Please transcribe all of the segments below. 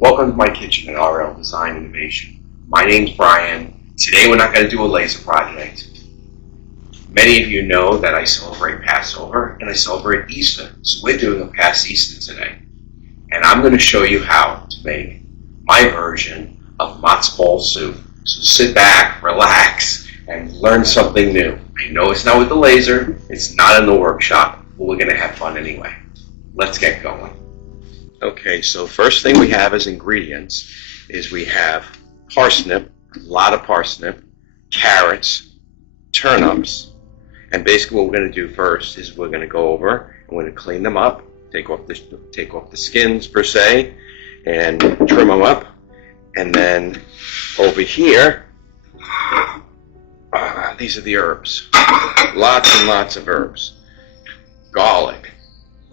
Welcome to my kitchen at RLDesign.Innovations. My name's Brian. Today we're not going to do a laser project. Many of you know that I celebrate Passover and I celebrate Easter. So we're doing a PassEaster today. And I'm going to show you how to make my version of Matzoh Ball soup. So sit back, relax, and learn something new. I know it's not with the laser, it's not in the workshop, but we're going to have fun anyway. Let's get going. Okay, so first thing we have as ingredients is we have parsnip, a lot of parsnip, carrots, turnips, and basically what we're going to do first is we're going to go over and we're going to clean them up, take off the skins per se, and trim them up, and then over here, these are the herbs, lots and lots of herbs, garlic.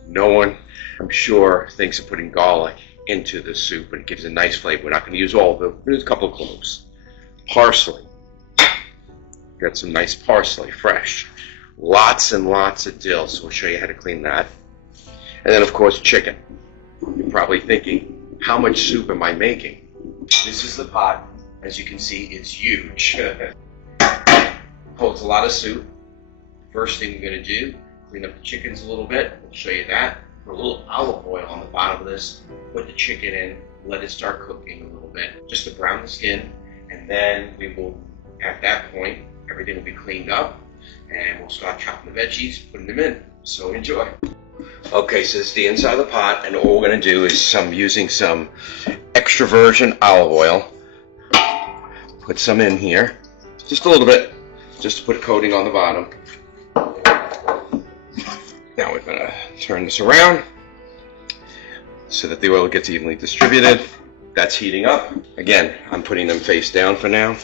No one, I'm sure, thinks of putting garlic into the soup, but it gives a nice flavor. We're not going to use all of them. There's a couple of cloves. Parsley. Got some nice parsley, fresh. Lots and lots of dill, so we'll show you how to clean that. And then, of course, chicken. You're probably thinking, how much soup am I making? This is the pot. As you can see, it's huge. Holds a lot of soup. First thing we're going to do, clean up the chickens a little bit. We'll show you that. Put a little olive oil on the bottom of this. Put the chicken in. Let it start cooking a little bit, just to brown the skin. And then we will, at that point, everything will be cleaned up. And we'll start chopping the veggies, putting them in. So enjoy. Okay, so this is the inside of the pot. And all we're going to do is using some extra virgin olive oil. Put some in here. Just a little bit. Just to put a coating on the bottom. Now we're going to turn this around so that the oil gets evenly distributed. That's heating up. Again, I'm putting them face down for now.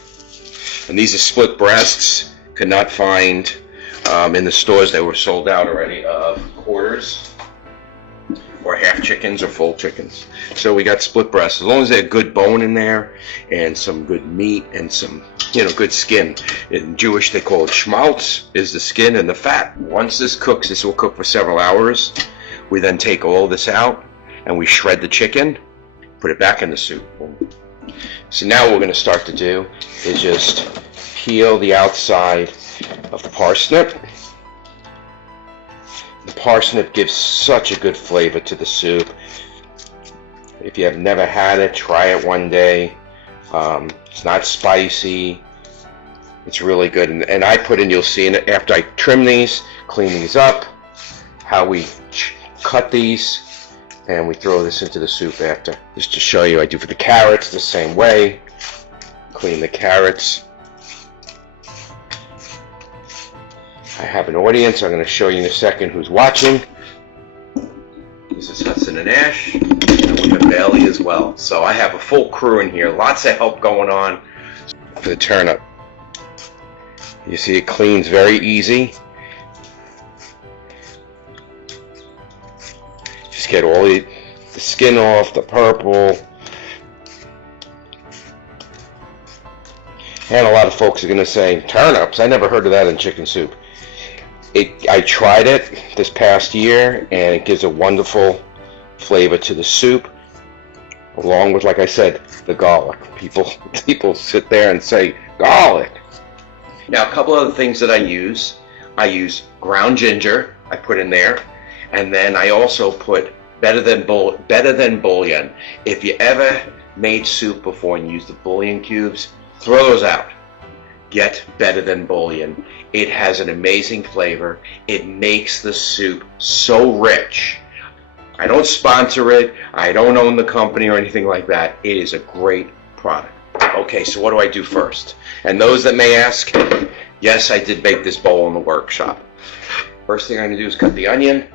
And these are split breasts. Could not find in the stores, they were sold out already, of quarters or half chickens or full chickens. So we got split breasts. As long as there's a good bone in there and some good meat and some good skin. In Jewish, they call it schmaltz, is the skin and the fat. Once this cooks, this will cook for several hours. We then take all this out and we shred the chicken, put it back in the soup. So now what we're going to start to do is just peel the outside of the parsnip. The parsnip gives such a good flavor to the soup. If you have never had it, try it one day. It's not spicy. It's really good. And I put in, you'll see in it, after I trim these, clean these up, how we cut these, and we throw this into the soup after. Just to show you, I do for the carrots the same way. Clean the carrots. I have an audience. I'm going to show you in a second who's watching. This is Hudson and Ash, and we have Bailey as well. So I have a full crew in here. Lots of help going on for the turnip. You see it cleans very easy. Just get all the skin off, the purple. And a lot of folks are going to say, turnips? I never heard of that in chicken soup. I tried it this past year, and it gives a wonderful flavor to the soup, along with, like I said, the garlic. People sit there and say, garlic. Now, a couple other things that I use ground ginger, I put in there, and then I also put better than bouillon. If you ever made soup before and used the bouillon cubes, throw those out. Get better than bouillon. It has an amazing flavor. It makes the soup so rich. I don't sponsor it. I don't own the company or anything like that. It is a great product. Okay, so what do I do first? And those that may ask, yes, I did make this bowl in the workshop. First thing I'm going to do is cut the onion.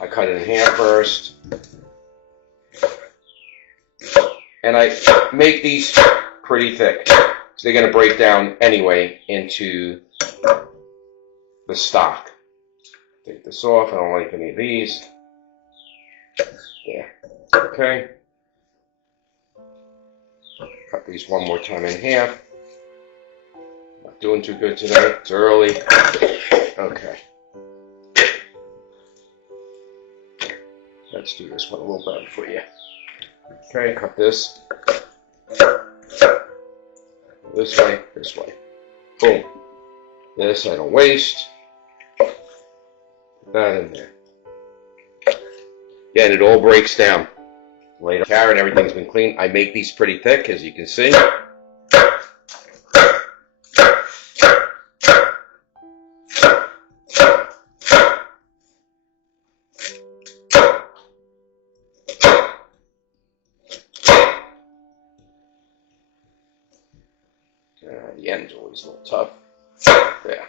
I cut it in half first. And I make these pretty thick. So they're going to break down anyway into the stock. Take this off. I don't like any of these. There. Okay. Cut these one more time in half. Not doing too good today. It's early. Okay. Let's do this one a little better for you. Okay, cut this. This way, this way. Boom. This I don't waste. Put that in there. Again, it all breaks down. Later, carrot, everything's been cleaned. I make these pretty thick, as you can see. The end's always a little tough. There.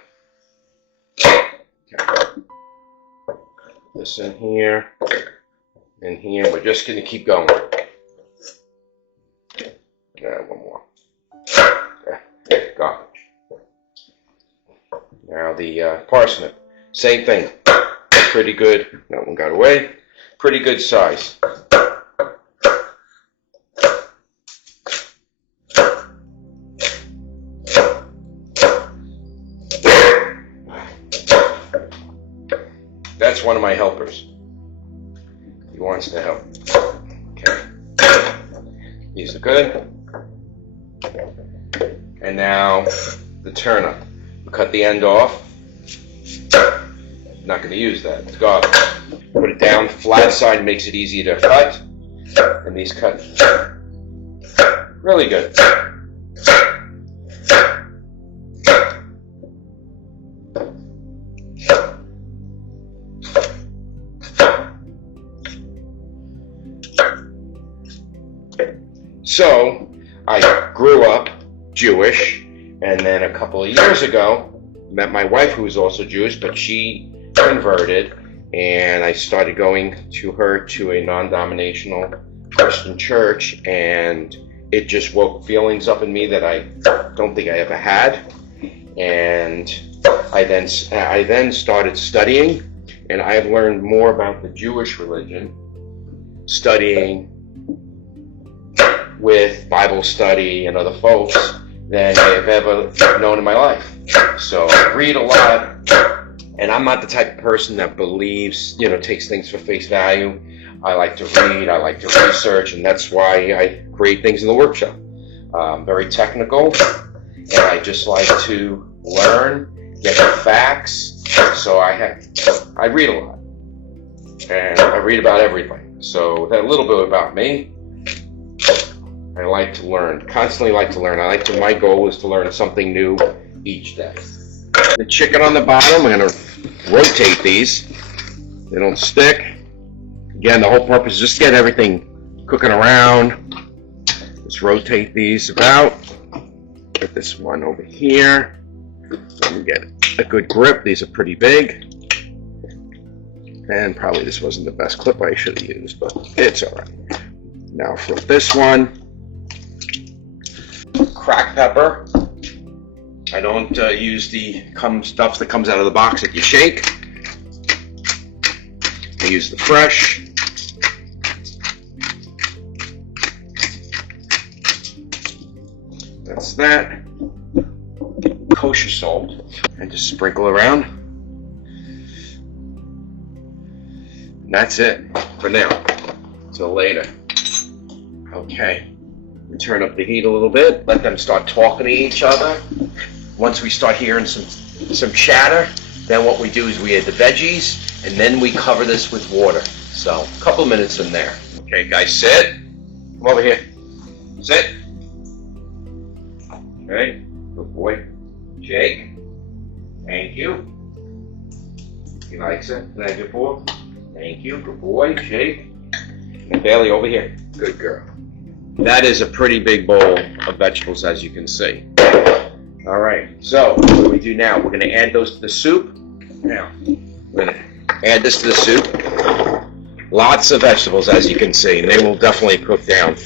Okay. This in here. In here. We're just going to keep going. One more. There. Garbage. Now the parsnip. Same thing. Pretty good. That one got away. Pretty good size. That's one of my helpers. He wants to help. Okay. These are good. And now the turnip. We cut the end off. Not going to use that. It's garbage. Put it down. Flat side makes it easy to cut. And these cut really good. So, I grew up Jewish, and then a couple of years ago, met my wife who was also Jewish, but she converted, and I started going to her to a non-denominational Christian church, and it just woke feelings up in me that I don't think I ever had, and I then started studying, and I've learned more about the Jewish religion, studying with Bible study and other folks than I've ever known in my life. So I read a lot, and I'm not the type of person that believes, takes things for face value. I like to read, I like to research, and that's why I create things in the workshop. Very technical, and I just like to learn, get the facts. So I read a lot, and I read about everything. So that little bit about me. I like to learn, constantly like to learn. My goal is to learn something new each day. The chicken on the bottom, I'm going to rotate these. They don't stick. Again, the whole purpose is just to get everything cooking around. Just rotate these about. Get this one over here. Let me get a good grip. These are pretty big. And probably this wasn't the best clip I should have used, but it's all right. Now flip this one. Cracked pepper. I don't use the stuff that comes out of the box that you shake. I use the fresh. That's that. Kosher salt. And just sprinkle around. And that's it for now. Till later. Okay. We turn up the heat a little bit, let them start talking to each other. Once we start hearing some chatter, then what we do is we add the veggies, and then we cover this with water. So, a couple of minutes in there. Okay, guys, sit. Come over here. Sit. Okay, good boy. Shake. Thank you. He likes it. Thank you for. Thank you. Good boy. Shake. And Bailey, over here. Good girl. That is a pretty big bowl of vegetables, as you can see. All right, so what do we do now? We're going to add those to the soup. Now, we're going to add this to the soup. Lots of vegetables, as you can see, and they will definitely cook down.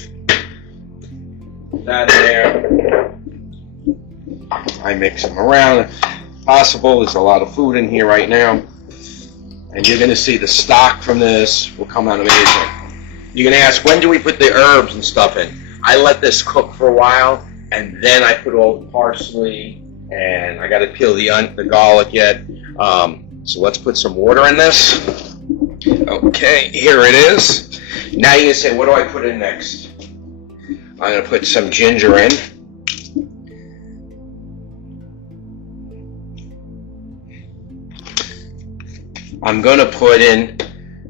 That in there. I mix them around if possible. There's a lot of food in here right now. And you're going to see the stock from this will come out amazing. You're going to ask, when do we put the herbs and stuff in? I let this cook for a while, and then I put all the parsley, and I got to peel the garlic yet. So let's put some water in this. Okay, here it is. Now you say, what do I put in next? I'm going to put some ginger in. I'm going to put in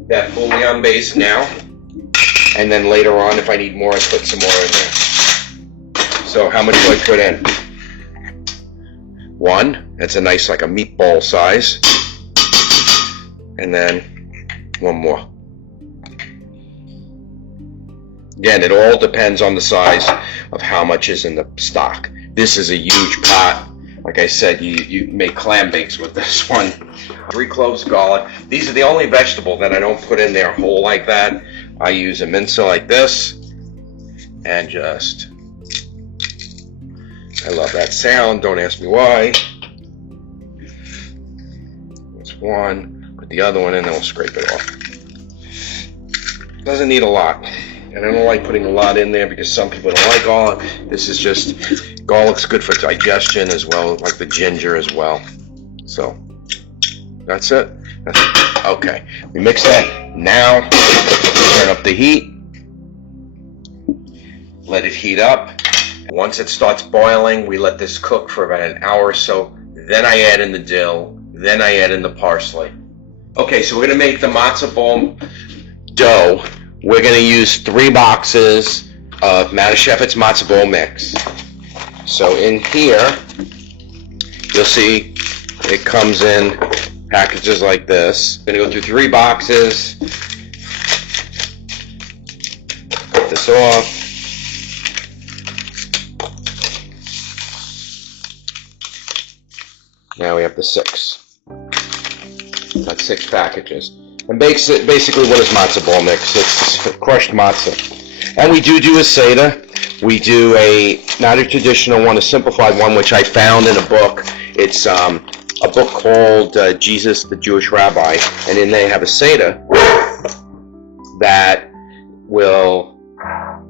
that bouillon base now, and then later on, if I need more, I put some more in there. So how much do I put in? 1. That's a nice, like a meatball size. And then 1 more. Again, it all depends on the size of how much is in the stock. This is a huge pot. Like I said, you make clam bakes with this one. 3 cloves of garlic. These are the only vegetable that I don't put in there whole like that. I use a mincer like this. And just, I love that sound. Don't ask me why. That's 1. Put the other one in, then we'll scrape it off. Doesn't need a lot. And I don't like putting a lot in there because some people don't like garlic. This is just, garlic's good for digestion as well, like the ginger as well. So, that's it. Okay, we mix that. Now, turn up the heat. Let it heat up. Once it starts boiling, we let this cook for about an hour or so. Then I add in the dill. Then I add in the parsley. Okay, so we're going to make the matzoh ball dough. We're going to use 3 boxes of Matashefet's matzoh ball mix. So in here, you'll see it comes in packages like this. I'm going to go through 3 boxes. Cut this off. Now we have the 6. That's 6 packages. And basically, what is matzoh ball mix? It's crushed matzah. And we do a Seder. We do not a traditional one, a simplified one, which I found in a book. It's a book called Jesus, the Jewish Rabbi. And then they have a Seder that will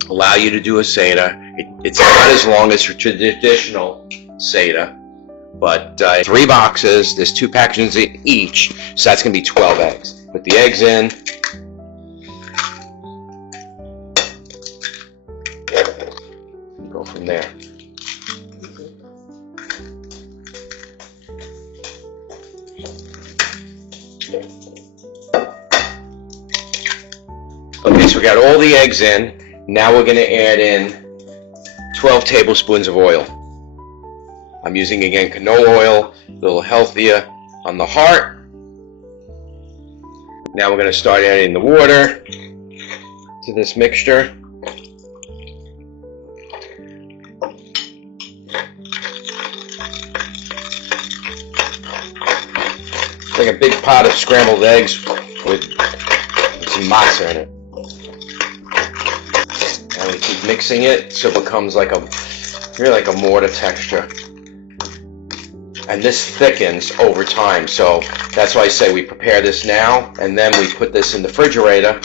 allow you to do a Seder. It's not as long as your traditional Seder. But 3 boxes, there's 2 packages in each, so that's going to be 12 eggs. Put the eggs in. And go from there. Okay, so we got all the eggs in. Now we're going to add in 12 tablespoons of oil. I'm using, again, canola oil, a little healthier on the heart. Now we're going to start adding the water to this mixture. It's like a big pot of scrambled eggs with some matzah in it. And we keep mixing it so it becomes like really like a mortar texture. And this thickens over time, so that's why I say we prepare this now, and then we put this in the refrigerator,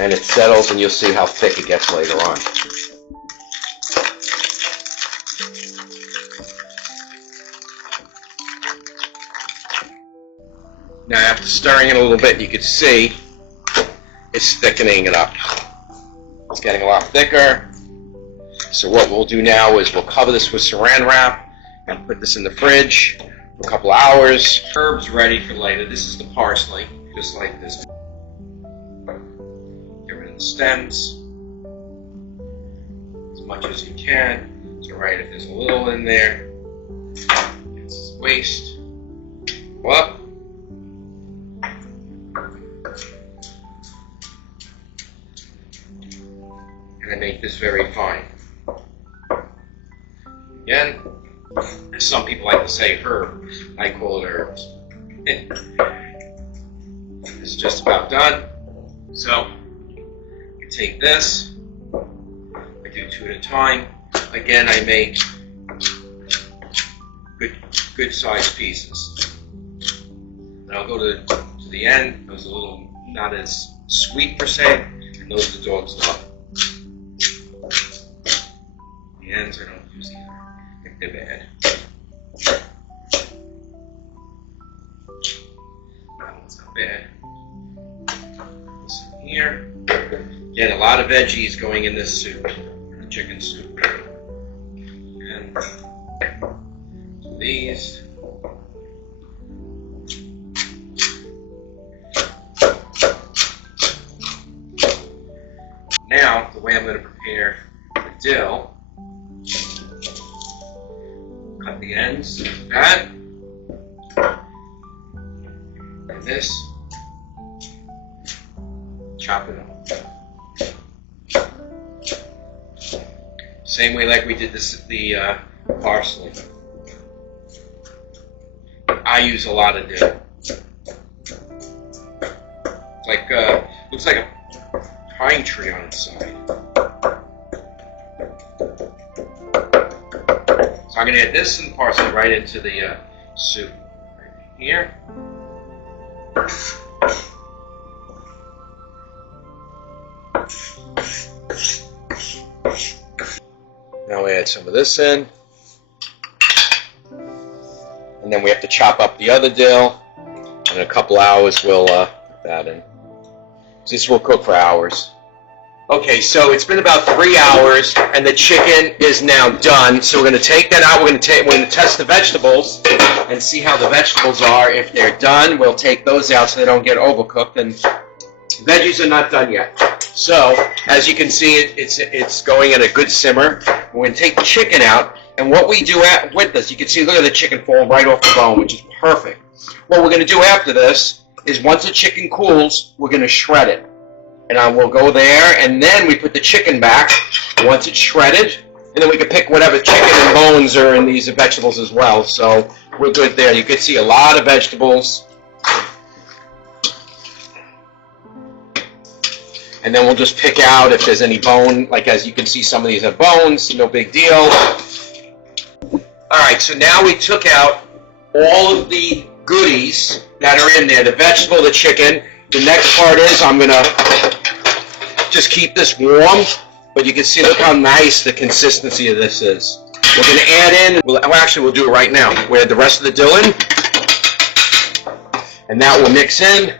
and it settles, and you'll see how thick it gets later on. Now after stirring it a little bit, you can see it's thickening it up. It's getting a lot thicker. So what we'll do now is we'll cover this with saran wrap, and put this in the fridge for a couple hours. Herbs ready for later. This is the parsley, just like this. Get rid of the stems as much as you can. So right, if there's a little in there, it's waste. Well, and I make this very fine. Again, some people like to say herb. I call it herbs. This is just about done. So, I take this. I do 2 at a time. Again, I make good sized pieces. And I'll go to the end. Those are a little not as sweet per se, and those the dogs love. The ends I don't use either. They're bad. That one's not bad. here. Again, a lot of veggies going in this soup, chicken soup. And these. Now, the way I'm going to prepare the dill, cut the ends like that, and this, chop it up. Same way like we did the parsley. I use a lot of dill. It's like looks like a pine tree on its side. So I'm going to add this and parsley right into the soup. Right here. Now we add some of this in. And then we have to chop up the other dill. And in a couple hours we'll put that in. This will cook for hours. Okay, so it's been about 3 hours, and the chicken is now done. So we're going to take that out. We're going to test the vegetables and see how the vegetables are. If they're done, we'll take those out so they don't get overcooked. And veggies are not done yet. So as you can see, it's going at a good simmer. We're going to take the chicken out, and what we do with this, you can see, look at the chicken fall right off the bone, which is perfect. What we're going to do after this is once the chicken cools, we're going to shred it. And we'll go there, and then we put the chicken back once it's shredded, and then we can pick whatever chicken and bones are in these vegetables as well. So we're good there. You can see a lot of vegetables. And then we'll just pick out if there's any bone. Like as you can see, some of these have bones, no big deal. All right, so now we took out all of the goodies that are in there, the vegetable, the chicken. The next part is I'm going to just keep this warm, but you can see, look how nice the consistency of this is. We're going to add in, we'll do it right now. We'll add the rest of the dill in, and that will mix in.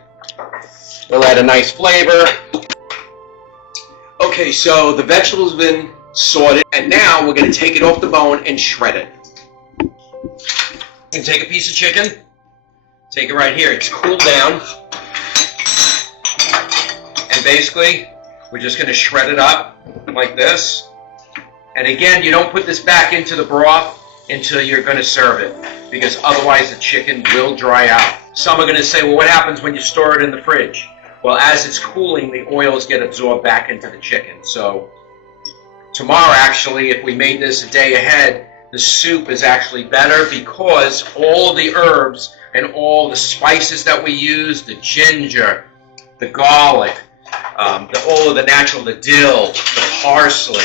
We'll add a nice flavor. Okay, so the vegetables have been sorted, and now we're going to take it off the bone and shred it. You can take a piece of chicken, take it right here. It's cooled down. And basically, we're just going to shred it up like this. And again, you don't put this back into the broth until you're going to serve it, because otherwise the chicken will dry out. Some are going to say, well, what happens when you store it in the fridge? Well, as it's cooling, the oils get absorbed back into the chicken. So tomorrow, actually, if we made this a day ahead, the soup is actually better because all of the herbs and all the spices that we use, the ginger, the garlic, all of the natural, the dill, the parsley,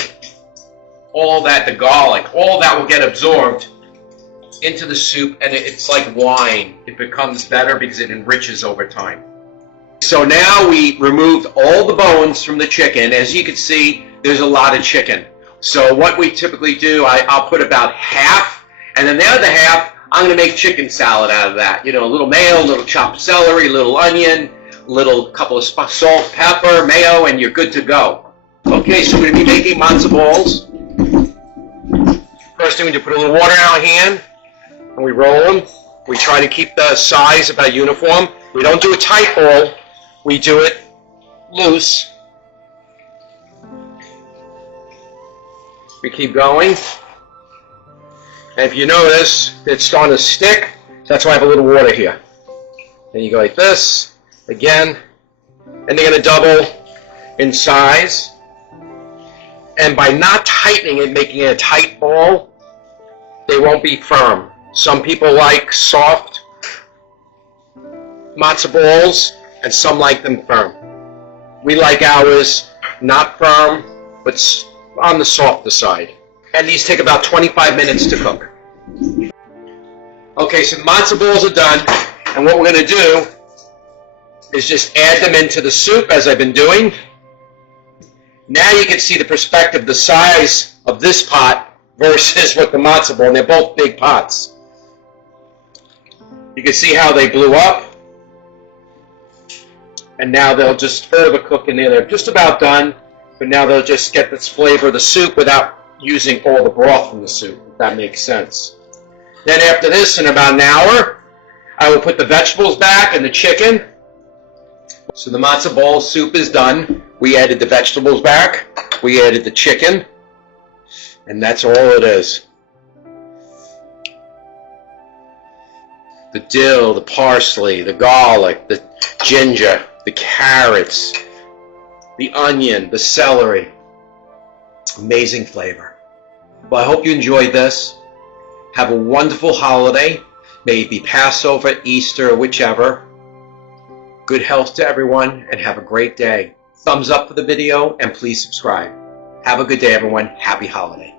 all that, the garlic, all that will get absorbed into the soup, and it's like wine. It becomes better because it enriches over time. So now we removed all the bones from the chicken. As you can see, there's a lot of chicken. So what we typically do, I'll put about half, and then the other half, I'm going to make chicken salad out of that. You know, a little mayo, a little chopped celery, a little onion, little couple of salt, pepper, mayo, and you're good to go. Okay, so we're going to be making matzoh balls. First thing we do, put a little water in our hand, and we roll them. We try to keep the size about uniform. We don't do a tight ball. We do it loose. We keep going. And if you notice, it's starting to stick. That's why I have a little water here. Then you go like this. Again, and they're going to double in size. And by not tightening it, making it a tight ball, they won't be firm. Some people like soft matzoh balls, and some like them firm. We like ours not firm, but on the softer side. And these take about 25 minutes to cook. Okay, so the matzoh balls are done, and what we're going to do is just add them into the soup as I've been doing. Now you can see the perspective, the size of this pot versus what the matzoh ball, and they're both big pots. You can see how they blew up. And now they'll just further cook in there. They're just about done, but now they'll just get this flavor of the soup without using all the broth from the soup, if that makes sense. Then after this, in about an hour, I will put the vegetables back and the chicken. So the matzo ball soup is done. We added the vegetables back. We added the chicken. And that's all it is. The dill, the parsley, the garlic, the ginger, the carrots, the onion, the celery. Amazing flavor. Well, I hope you enjoyed this. Have a wonderful holiday. May it be Passover, Easter, or whichever. Good health to everyone, and have a great day. Thumbs up for the video, and please subscribe. Have a good day, everyone. Happy holiday.